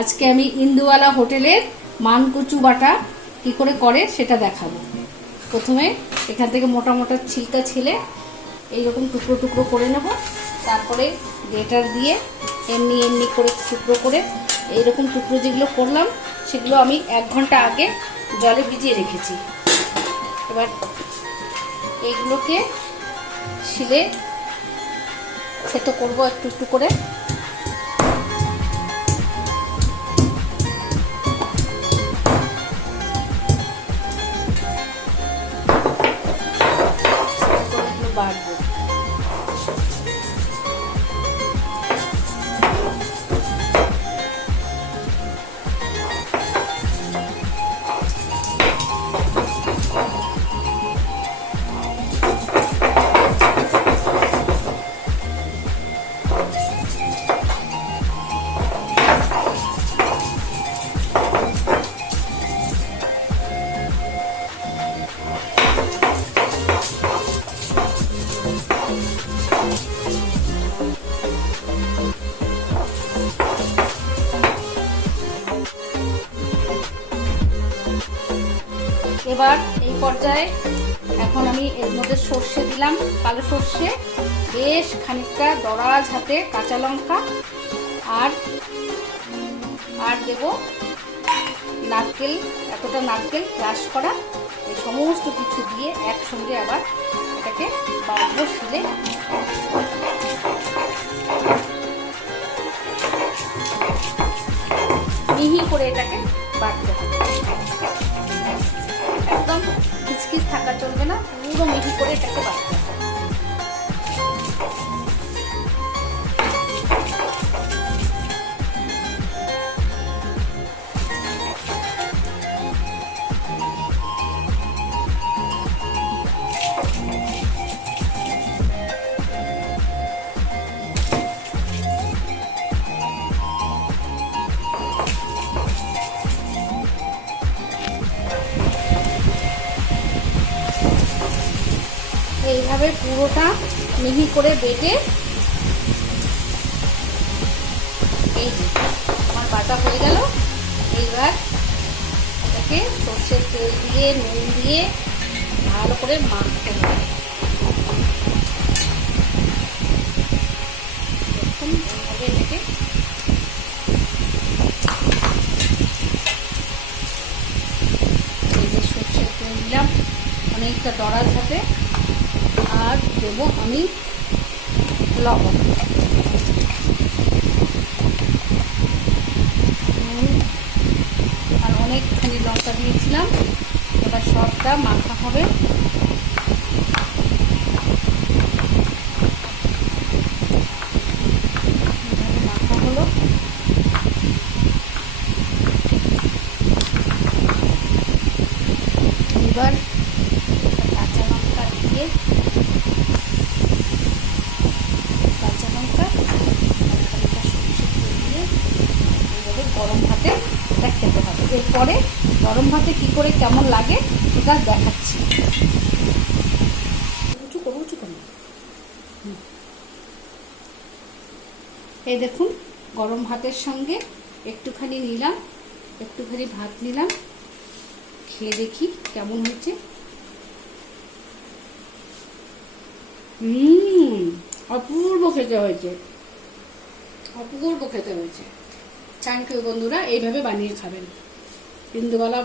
আজকে আমি ইন্দুওয়ালা হোটেলের মানকচু বাটা কি করে সেটা দেখাবো। প্রথমে এখান থেকে মোটা মোটা ছিলকা ছিলে এইরকম টুকরো টুকরো করে নেব। তারপরে গ্রেটার দিয়ে এমনি এমনি করে টুকরো করে এইরকম টুকরো যেগুলো করলাম সেগুলো আমি 1 ঘন্টা আগে জলে ভিজিয়ে রেখেছি। এবার এইগুলোকে শিলে সেতো করবো একটু একটু করে। বাড়বো এবার এই পর্যায়ে এখন আমি এর মধ্যে সর্ষে দিলাম, কালো সর্ষে, বেশ খানিকটা দরাজ হাতে কাঁচা লঙ্কা, আর দেব নারকেল, এতটা নারকেল ক্রাশ করা। এই সমস্ত কিছু দিয়ে একসঙ্গে আবার এটাকে বাটবো শিলে। মিহি করে এটাকে বাটতে হবে, একদম খিচখিচ থাকা চলবে না, পুরো মিহি করে এটাকে বাটতে হবে। এইভাবে পুরোটা মিহি করে বেটে এই আমার বাটা হয়ে গেল। এইবার এটাকে সর্ষের তেল দিয়ে নুন দিয়ে ভালো করে মাখতে হবে। দেখুন এইভাবে এটাকে এই যে সর্ষের তেল দিলাম অনেকটা দরাজ হাতে, আর দেবো আমি লবণ, আর অনেকখানি লঙ্কা দিয়েছিলাম। এবার সবটা মাখা হবে। মাখা হলো। এবার কাঁচা লঙ্কা দিয়ে গরম ভাতে এটা খেতে হবে। এরপরে গরম ভাতে কি করে কেমন লাগে সেটা দেখাচ্ছি। এই দেখুন গরম ভাতের সঙ্গে একটুখানি নিলাম, একটুখানি ভাত নিলাম, খেয়ে দেখি কেমন হয়েছে। অপূর্ব খেতে হয়েছে, অপূর্ব খেতে হয়েছে। থ্যাংক ইউ বন্ধুরা, এইভাবে বানিয়ে খাবেন। ইন্দুওয়ালা